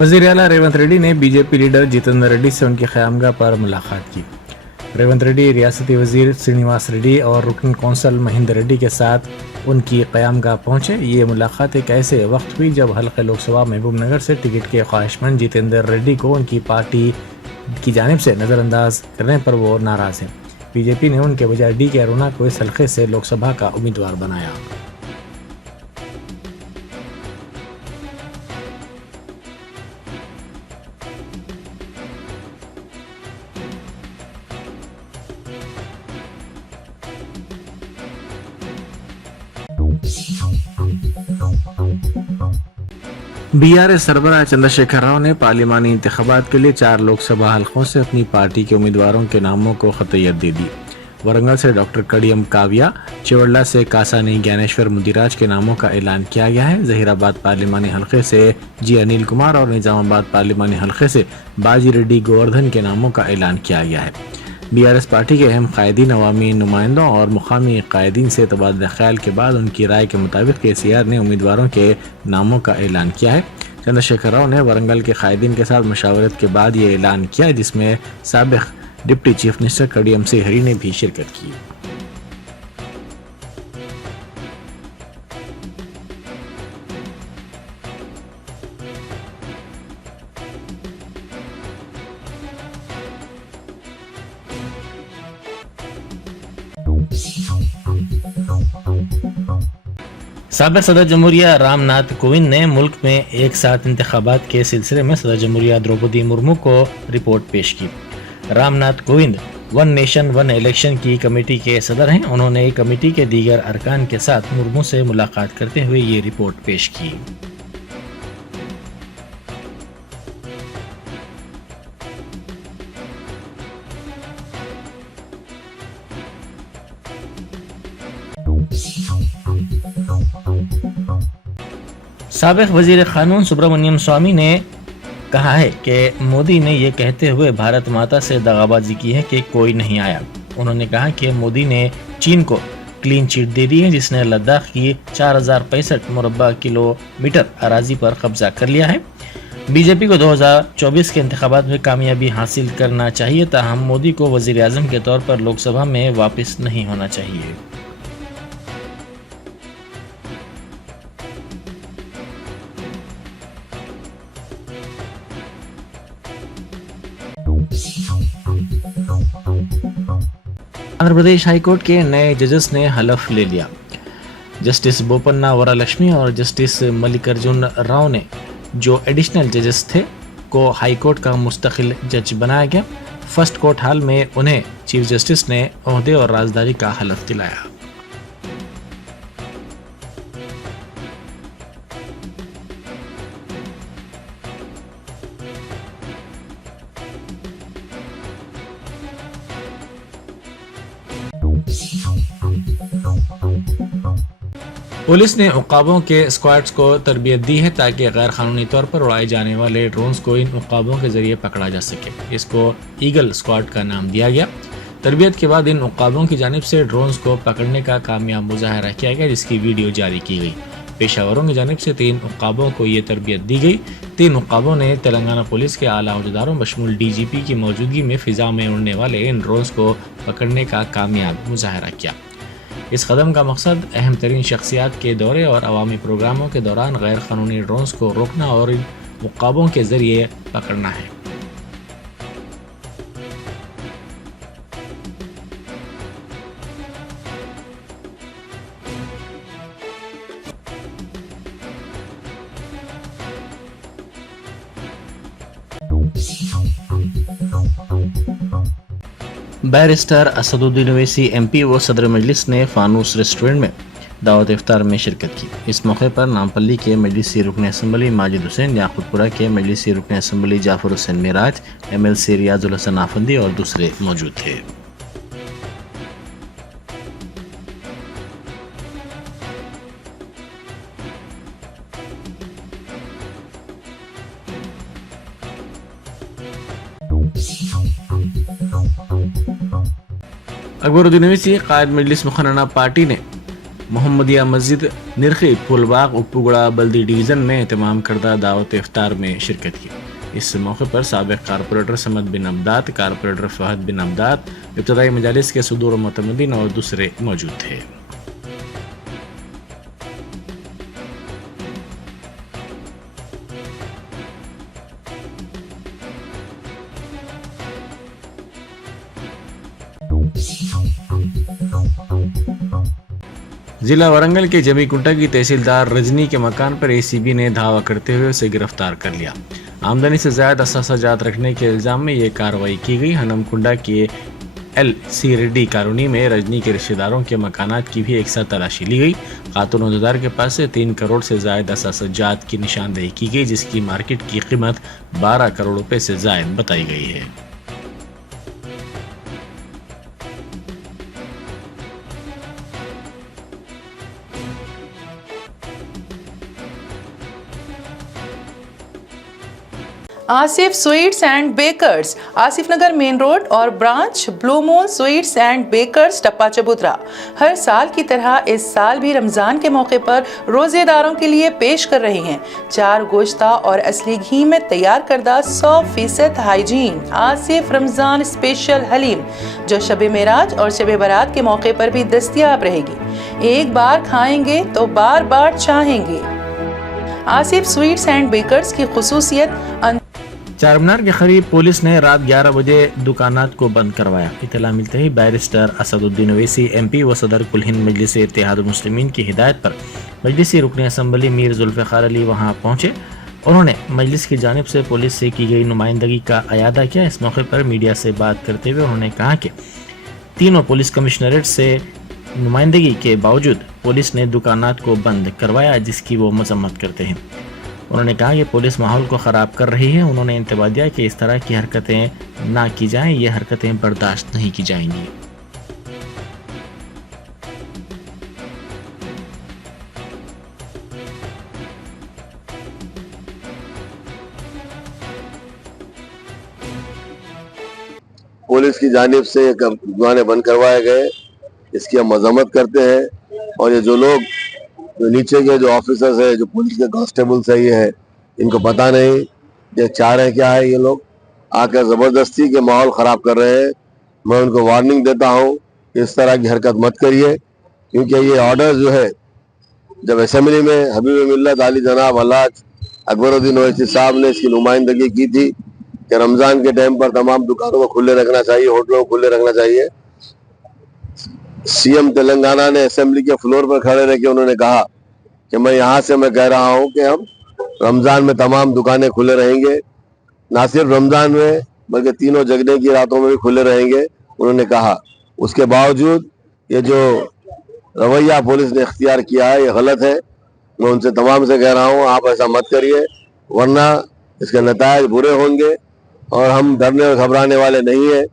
वज़ीर आला रेवंत रेड्डी ने बीजेपी लीडर जितेंद्र रेड्डी से उनकी क़यामगाह पर मुलाकात की। रेवंत रेड्डी रियासती वज़ीर श्रीनिवास रेड्डी और रुकन कौंसल महेंद्र रेड्डी के साथ उनकी क़यामगाह पहुंचे। ये मुलाकात एक ऐसे वक्त हुई जब हल्के लोकसभा महबूबनगर से टिकट के ख्वाहिशमंद जितेंद्र रेड्डी को उनकी पार्टी की जानिब से नज़रअंदाज करने पर वो नाराज़ हैं। बीजेपी ने उनके बजाय डी के अरुणा को इस हल्के से लोकसभा का उम्मीदवार बनाया। बीआरएस सरबराह चंद्रशेखर राव ने पार्लिमानी इंतखाबात के लिए 4 लोकसभा हलकों से अपनी पार्टी के उम्मीदवारों के नामों को खतयत दे दी। वरंगल से डॉक्टर कड़ियम काव्या, चिवड़ला से कासानी ज्ञानेश्वर मुदिराज के नामों का ऐलान किया गया है। जहीराबाद पार्लिमानी हलके से जी अनिल कुमार और निजामाबाद पार्लिमानी हलके से बाजी रेड्डी गोवर्धन के नामों का ऐलान किया गया है। बीआरएस पार्टी के अहम कायदीन, अवामी नुमाइंदों और मुकामी कायदीन से तबादला ख्याल के बाद उनकी राय के मुताबिक केसीआर ने उम्मीदवारों के नामों का ऐलान किया है। चंद्रशेखर राव ने वरंगल के कायदीन के साथ मशावरत के बाद ये ऐलान किया, जिसमें साबिक deputy chief minister Kadiyam Singh Hari ने भी शिरकत की। साबिक सदर जमहूरिया रामनाथ कोविंद ने मुल्क में एक साथ इंतखाबात के सिलसिले में सदर जमहूरिया द्रौपदी मुर्मू को रिपोर्ट पेश की। Ramnath Kovind one nation one election की कमेटी के सदर हैं। उन्होंने कमेटी के दीगर अरकान के साथ मुर्मू से मुलाकात करते हुए ये रिपोर्ट पेश की। साबिक वजीर कानून सुब्रमण्यम स्वामी ने कहा है कि मोदी ने ये कहते हुए भारत माता से दगाबाजी की है कि कोई नहीं आया। उन्होंने कहा कि मोदी ने चीन को क्लीन चिट दे दी है, जिसने लद्दाख की 4065 मुरब्बा किलोमीटर अराजी पर कब्जा कर लिया है। बीजेपी को 2024 के इंतखाबात में कामयाबी हासिल करना चाहिए, ताहम मोदी को वजीर आजम के तौर पर लोकसभा में वापस नहीं होना चाहिए। आंध्र प्रदेश हाईकोर्ट के नए जजेस ने हलफ ले लिया। जस्टिस बोपन्ना वरालक्ष्मी और जस्टिस मल्लिकार्जुन राव ने, जो एडिशनल जजेस थे, को हाईकोर्ट का मुस्तकिल जज बनाया गया। फर्स्ट कोर्ट हाल में उन्हें चीफ जस्टिस ने ओहदे और राजदारी का हलफ दिलाया। पुलिस ने उक्काबों के स्क्वाड्स को तरबियत दी है ताकि गैर कानूनी तौर पर उड़ाए जाने वाले ड्रोन्स को इन उक्काबों के जरिए पकड़ा जा सके। इसको ईगल स्क्वाड का नाम दिया गया। तरबियत के बाद इन उक्काबों की जानिब से ड्रोन्स को पकड़ने का कामयाब मुजाहरा किया गया, जिसकी वीडियो जारी की गई। पेशावरों की जानिब से 3 उक्काबों को ये तरबियत दी गई। 3 उक्काबों ने तेलंगाना पुलिस के आला अहदेदारों बशमूल DGP की मौजूदगी में फिजा में उड़ने वाले इन ड्रोन्स को पकड़ने का कामयाब मुजाहरा किया। इस कदम का मकसद अहम तरीन शख्सियात के दौरे और अवामी प्रोग्रामों के दौरान गैर कानूनी ड्रोन्स को रोकना और इन उक्काबों के जरिए पकड़ना है। बैरिस्टर असदुद्दीन ओवैसी MP व सदर मजलिस ने फानूस रेस्टोरेंट में दावत इफ्तार में शिरकत की। इस मौके पर नामपल्ली के मजलिसी रुकन असम्बली माजिद हुसैन, याकूतपुरा के मजलिसी रुकन असम्बली जाफर हुसैन मेराज, MLC रियाजुल हसन आफंदी और दूसरे मौजूद थे। अकबरुद्दीन ओवैसी कायद मजलिस मुखन्ना पार्टी ने मोहम्मदिया मस्जिद निरखी फुलबाग उप्पुगड़ा बल्दी डिवीज़न में एहतमाम करदा दावत इफ्तार में शिरकत की। इस मौके पर साबिक़ कारपोरेटर समद बिन अब्दाद, कारपोरेटर फहद बिन अब्दाद, इब्तदाई मजालिस के सदूर मुतमद्दीन और दूसरे मौजूद थे। जिला वरंगल के जमीकुंटा की तहसीलदार रजनी के मकान पर एसीबी ने धावा करते हुए उसे गिरफ्तार कर लिया। आमदनी से ज्यादा असासा जात रखने के इल्जाम में ये कार्रवाई की गई। हनमकुंडा के LC रेड्डी कॉलोनी में रजनी के रिश्तेदारों के मकानात की भी एक साथ तलाशी ली गई। खातून उद्देदार के पास से 3 करोड़ से ज्यादा असासा जात की निशानदेही की गई, जिसकी मार्केट की कीमत 12 करोड़ रुपए से ज्यादा बताई गई है। Asif sweets and bakers, Asif Nagar main road और branch blue moon sweets and bakers Tappa Chabutra हर साल की तरह इस साल भी रमज़ान के मौके पर रोज़ेदारों के लिए पेश कर रहे हैं 4 गोश्ता और असली घी में तैयार करदा 100% हाइजीन आसिफ रमज़ान स्पेशल हलीम, जो शब मेराज और शब बारात के मौके पर भी दस्तयाब रहेगी। एक बार खाएंगे तो बार बार चाहेंगे। आसिफ स्वीट्स एंड बेकर्स की खुसूसियत। चारमीनार के करीब पुलिस ने रात 11 बजे दुकानात को बंद करवाया। इतला मिलते ही बैरिस्टर असदुद्दीन ओवैसी MP व सदर कुल हिंद मजलिस इत्तेहादुल मुस्लिमीन की हिदायत पर मजलिसी रुकन असम्बली मीर जुल्फ़िकार अली वहां पहुंचे। उन्होंने मजलिस की जानिब से पुलिस से की गई नुमाइंदगी का अयादा किया। इस मौके पर मीडिया से बात करते हुए उन्होंने कहा कि तीनों पुलिस कमिश्नरेट से नुमाइंदगी के बावजूद पुलिस ने दुकानात को बंद करवाया, जिसकी वो मजम्मत करते हैं। उन्होंने कहा कि पुलिस माहौल को ख़राब कर रही है। उन्होंने इंतबाह दिया कि इस तरह की हरकतें ना की जाएं, ये हरकतें बर्दाश्त नहीं की जाएंगी। पुलिस की जानिब से दुकानें बंद करवाए गए, इसकी हम मजम्मत करते हैं। और ये जो लोग जो नीचे के जो ऑफिसर्स है, जो पुलिस के कांस्टेबल्स है, ये है, इनको पता नहीं ये चाह रहे क्या है। ये लोग आकर जबरदस्ती के माहौल खराब कर रहे हैं। मैं उनको वार्निंग देता हूँ कि इस तरह की हरकत मत करिए, क्योंकि ये ऑर्डर जो है जब असेंबली में हबीब मिल्लत आली जनाब हलाज अकबरुद्दीन ओवैसी साहब ने इसकी नुमाइंदगी की थी कि रमजान के टाइम पर तमाम दुकानों को खुले रखना चाहिए, होटलों को खुले रखना चाहिए। CM तेलंगाना ने असेंबली के फ्लोर पर खड़े रह के उन्होंने कहा कि मैं यहाँ से मैं कह रहा हूँ कि हम रमजान में तमाम दुकानें खुले रहेंगे, ना सिर्फ रमजान में बल्कि तीनों जगने की रातों में भी खुले रहेंगे, उन्होंने कहा। उसके बावजूद ये जो रवैया पुलिस ने इख्तियार किया है ये गलत है। मैं उनसे तमाम से कह रहा हूँ आप ऐसा मत करिए, वरना इसके नतायज बुरे होंगे। और हम डरने और घबराने वाले नहीं है,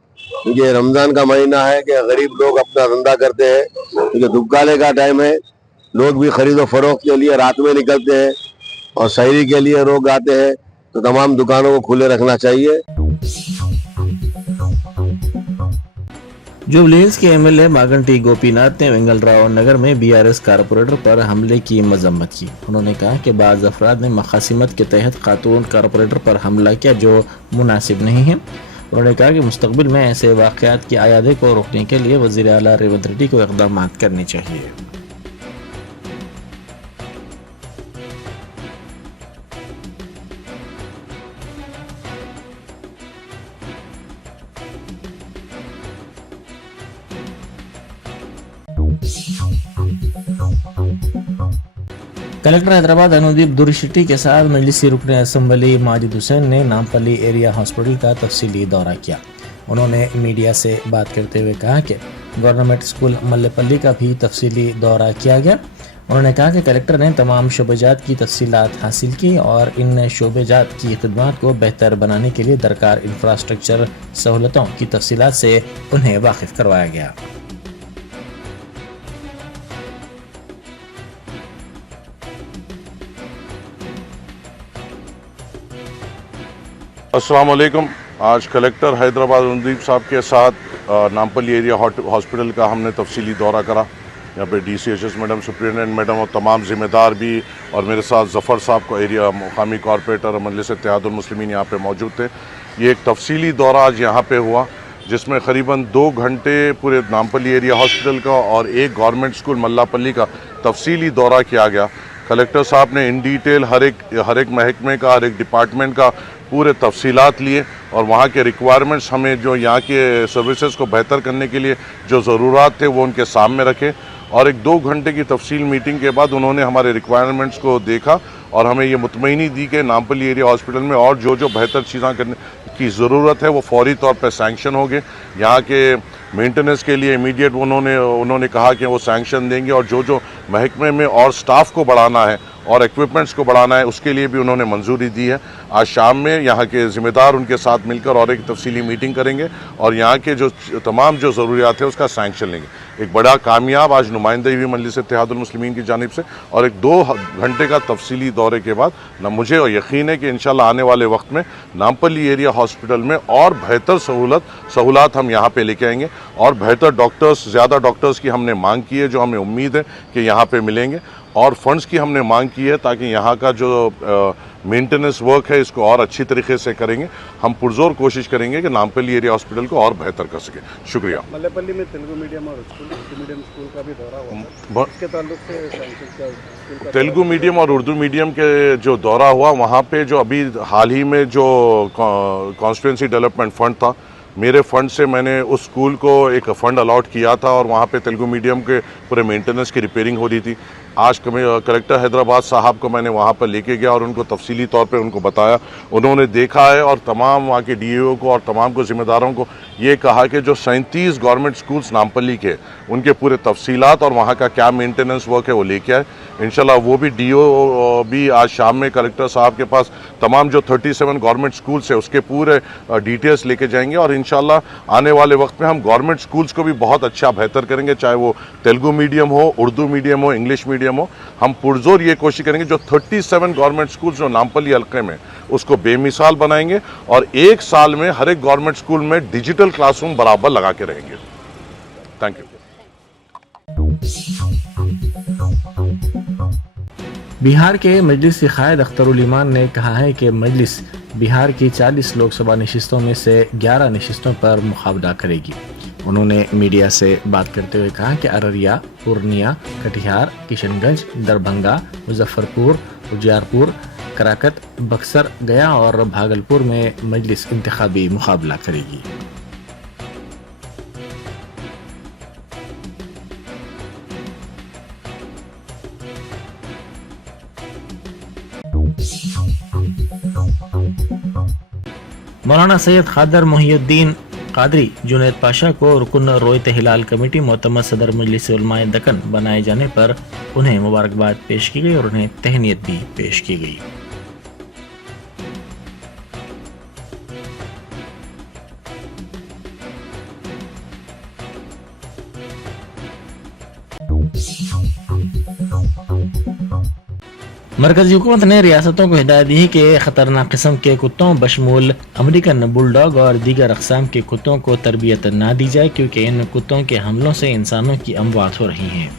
क्योंकि ये रमजान का महीना है कि गरीब लोग अपना धंधा करते हैं, क्योंकि दुबकाले का टाइम है, लोग भी खरीदो फरोख्त के लिए रात में निकलते हैं और शहरी के लिए लोग आते हैं, तो तमाम दुकानों को खुले रखना चाहिए। जुबलीहिल्स के MLA मागंटी गोपीनाथ ने वेंगलराव नगर में BRS कारपोरेटर पर हमले की मजम्मत की। उन्होंने कहा कि बाज़ अफराद ने मखासिमत के तहत खातून कारपोरेटर पर हमला किया, जो मुनासिब नहीं है। उन्होंने कहा कि मुस्तकबिल में ऐसे वाक़यात के आयादे को रोकने के लिए वज़ीर आला रेवंत रेड्डी को इक़दाम करने चाहिए। कलेक्टर हैदराबाद अनुदीप दुर्शिटी के साथ मजलिसी रुकन असम्बली माजिद हुसैन ने नामपल्ली एरिया हॉस्पिटल का तफसीली दौरा किया। उन्होंने मीडिया से बात करते हुए कहा कि गवर्नमेंट स्कूल मल्लेपल्ली का भी तफसीली दौरा किया गया। उन्होंने कहा कि कलेक्टर ने तमाम शोबेजात की तफसीलात हासिल की और इन शोबेजात की खिदमत को बेहतर बनाने के लिए दरकार इंफ्रास्ट्रक्चर सहूलतों की तफसीलात से उन्हें वाकिफ करवाया गया। अस्सलाम वालेकुम। आज कलेक्टर हैदराबाद अनुदीप साहब के साथ नामपल्ली एरिया हॉस्पिटल का हमने तफसीली दौरा करा। यहाँ पे DCHS मैडम, सुप्रिटेंडेंट मैडम और तमाम ज़िम्मेदार भी, और मेरे साथ ज़फ़र साहब को एरिया मुकामी कॉरपोरेटर और मजलिस इत्तेहादुल मुस्लिमीन यहाँ पे मौजूद थे। ये एक तफसीली दौरा आज यहाँ पे हुआ जिसमें क़रीबन 2 घंटे पूरे नामपल्ली एरिया हॉस्पिटल का और एक गवर्नमेंट स्कूल मल्लापल्ली का तफसीली दौरा किया गया। कलेक्टर साहब ने इन डिटेल हर एक महकमे का, हर एक डिपार्टमेंट का पूरे तफसीलात लिए और वहाँ के रिक्वायरमेंट्स, हमें जो यहाँ के सर्विसेज को बेहतर करने के लिए जो ज़रूरत थे वो उनके सामने रखे। और एक 2 घंटे की तफसील मीटिंग के बाद उन्होंने हमारे रिक्वायरमेंट्स को देखा और हमें ये मुतमईनी दी कि नामपल्ली एरिया हॉस्पिटल में और जो बेहतर चीज़ें करने की ज़रूरत है वो फौरी तौर पर सैंक्शन हो गए। यहाँ के मेंटेनेंस के लिए इमीडिएट उन्होंने कहा कि वो सैंक्शन देंगे, और जो महकमे में और स्टाफ को बढ़ाना है और इक्विपमेंट्स को बढ़ाना है उसके लिए भी उन्होंने मंजूरी दी है। आज शाम में यहाँ के ज़िम्मेदार उनके साथ मिलकर और एक तफसीली मीटिंग करेंगे और यहाँ के जो तमाम जो ज़रूरियात है उसका सैंक्शन लेंगे। एक बड़ा कामयाब आज नुमाइंदगी हुई मजलिस इत्तेहादुल मुस्लिमीन की जानिब से, और एक 2 घंटे का तफसीली दौरे के बाद मुझे यकीन है कि इंशाल्लाह आने वाले वक्त में नामपल्ली एरिया हॉस्पिटल में और बेहतर सहूलत हम यहाँ पे लेके आएंगे और बेहतर डॉक्टर्स, ज़्यादा डॉक्टर्स की हमने मांग की है, जो हमें उम्मीद है कि यहाँ पे मिलेंगे, और फंड्स की हमने मांग की है ताकि यहाँ का जो मेंटेनेंस वर्क है इसको और अच्छी तरीके से करेंगे। हम पुरजोर कोशिश करेंगे कि नामपल्ली एरिया हॉस्पिटल को और बेहतर कर सके। शुक्रिया। मल्लापल्ली में तेलुगु मीडियम और उर्दू मीडियम स्कूल का भी दौरा हुआ था, इसके ताल्लुक से तेलुगु मीडियम और उर्दू मीडियम के जो दौरा हुआ, वहाँ पे जो अभी हाल ही में जो कॉन्स्टिट्यूंसी डेवलपमेंट फंड था, मेरे फंड से मैंने उस स्कूल को एक फ़ंड अलॉट किया था और वहाँ पे तेलुगु मीडियम के पूरे मेंटेनेंस की रिपेयरिंग हो रही थी। आज कलेक्टर हैदराबाद साहब को मैंने वहाँ पर लेके गया और उनको तफसीली तौर पे उनको बताया। उन्होंने देखा है और तमाम वहाँ के DAO को और तमाम को ज़िम्मेदारों को ये कहा कि जो 37 गवर्नमेंट स्कूल्स नामपल्ली के, उनके पूरे तफसीलात और वहाँ का क्या मेंटेनेंस वर्क है वो लेके आए। इंशाल्लाह वो भी DO भी आज शाम में कलेक्टर साहब के पास तमाम जो 37 गवर्नमेंट स्कूल्स है उसके पूरे डिटेल्स लेके जाएंगे, और इंशाल्लाह आने वाले वक्त में हम गवर्नमेंट स्कूल्स को भी बहुत अच्छा बेहतर करेंगे, चाहे वो तेलुगु मीडियम हो, उर्दू मीडियम हो, इंग्लिश मीडियम हो। हम पुरजोर ये कोशिश करेंगे जो 37 गवर्नमेंट स्कूल्स जो नामपल्ली हल्के में उसको बेमिसाल बनाएंगे, और 1 साल में हर एक गवर्नमेंट स्कूल में डिजिटल क्लासरूम बराबर लगा के रहेंगे। Thank you. बिहार के मजलिस से कायद अख्तरुल ईमान ने कहा है कि मजलिस बिहार की 40 लोकसभा नशिस्तों में से 11 नशिस्तों पर मुकाबला करेगी। उन्होंने मीडिया से बात करते हुए कहा कि अररिया, पूर्णिया, कटिहार, किशनगंज, दरभंगा, मुजफ्फरपुर, उजियारपुर, कराकत, बक्सर, गया और भागलपुर में मजलिस इंतखाबी मुकाबला करेगी। मौलाना सैयद खादर मोहिउद्दीन कादरी जुनैद पाशा को रुकन रोयत हिलाल कमेटी मोतमद सदर मजलिस उलमाए दक्कन बनाए जाने पर उन्हें मुबारकबाद पेश की गई और उन्हें तहनीत भी पेश की गई। मरकजी हुकूमत ने रियासतों को हिदायत दी है कि खतरनाक किस्म के कुत्तों बशमूल अमेरिकन बुलडॉग और दीगर अक़साम के कुत्तों को तरबियत ना दी जाए, क्योंकि इन कुत्तों के हमलों से इंसानों की अमवात हो रही हैं।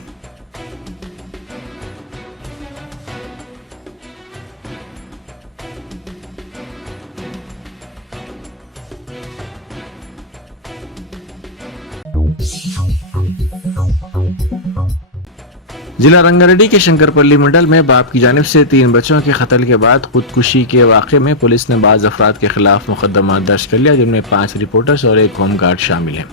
जिला रंगारेड्डी के शंकरपल्ली मंडल में बाप की जानिब से 3 बच्चों के कत्ल के बाद खुदकुशी के वाक़े में पुलिस ने बाज़ अफराद के खिलाफ मुकदमा दर्ज कर लिया, जिनमें 5 रिपोर्टर्स और 1 होमगार्ड शामिल हैं।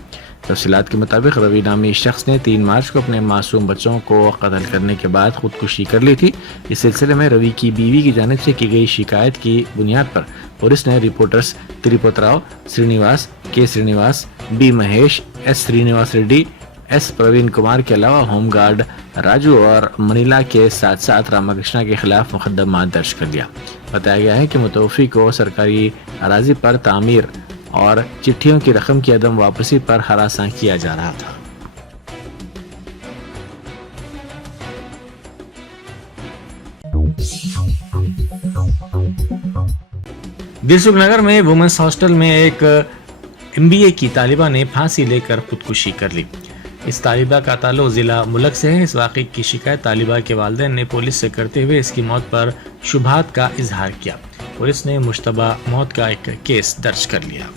तफसीलात के मुताबिक रवि नामी शख्स ने 3 मार्च को अपने मासूम बच्चों को कत्ल करने के बाद खुदकुशी कर ली थी। इस सिलसिले में रवि की बीवी की जानिब से की गई शिकायत की बुनियाद पर पुलिस ने reporters Tirupatrao Srinivas, K Srinivas, B Mahesh, S Srinivas Reddy, S Praveen Kumar के अलावा होमगार्ड राजू और मनीला के साथ साथ रामाकृष्णा के खिलाफ मुकदमा दर्ज कर लिया। बताया गया है कि मुतवफ़ी को सरकारी अराजी पर तामीर और चिट्ठियों की रकम की अदम वापसी पर हरासा किया जा रहा था। दिलसुख नगर में वुमेंस हॉस्टल में एक MBA की तालिबा ने फांसी लेकर खुदकुशी कर ली। इस तालिबा का ताल्लुक जिला मुलक से है। इस वाक़े की शिकायत तालिबा के वालिदैन ने पुलिस से करते हुए इसकी मौत पर शुबहात का इजहार किया। पुलिस ने मुश्तबा मौत का एक केस दर्ज कर लिया।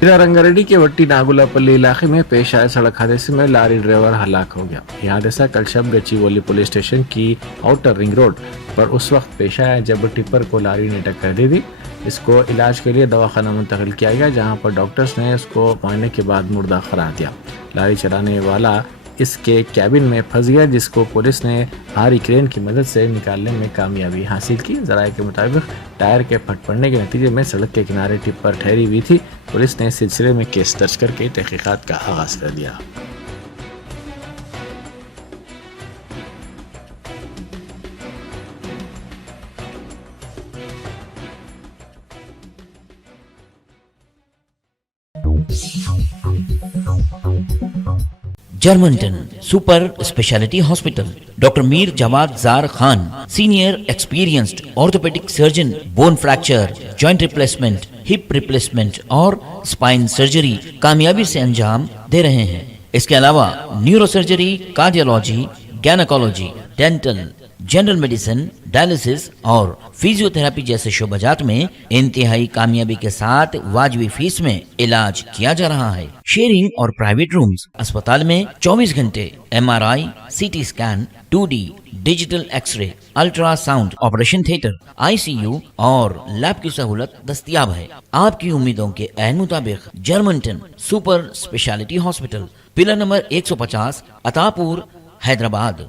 जिला रंगारेड्डी के वट्टी नागुलापल्ली इलाके में पेश आए सड़क हादसे में लारी ड्राइवर हलाक हो गया। यह हादसा कल शब गच्चीबौली पुलिस स्टेशन की आउटर रिंग रोड पर उस वक्त पेश आया जब टिप्पर को लारी ने टक्कर दे दी। इसको इलाज के लिए दवाखाना मुंतकिल किया गया, जहां पर डॉक्टर्स ने इसको मुआयने के बाद मुर्दा करार दिया। लारी चलाने वाला इसके कैबिन में फंस गया, जिसको पुलिस ने भारी क्रेन की मदद से निकालने में कामयाबी हासिल की। जराये के मुताबिक टायर के फट पड़ने के नतीजे में सड़क के किनारे टिप्पर ठहरी हुई थी। पुलिस ने इस सिलसिले में केस दर्ज करके तहकीकात का आगाज कर दिया। Germanten super speciality hospital, doctor Mir Jawad Zar Khan, senior experienced orthopaedic surgeon, bone fracture, joint replacement, hip replacement और स्पाइन सर्जरी कामयाबी से अंजाम दे रहे हैं। इसके अलावा neuro surgery, cardiology, gynaecology, dental, general medicine, dialysis और फिजियोथेरेपी जैसे शोबाजात में इंतहाई कामयाबी के साथ वाजिबी फीस में इलाज किया जा रहा है। शेयरिंग और प्राइवेट रूम्स, अस्पताल में 24 घंटे MRI, CT scan, 2D digital X ray, ultrasound, operation theatre, ICU और लैब की सहूलत दस्तयाब है। आपकी उम्मीदों के ऐन मुताबिक Germanten super speciality hospital, pillar number 150, Attapur, Hyderabad.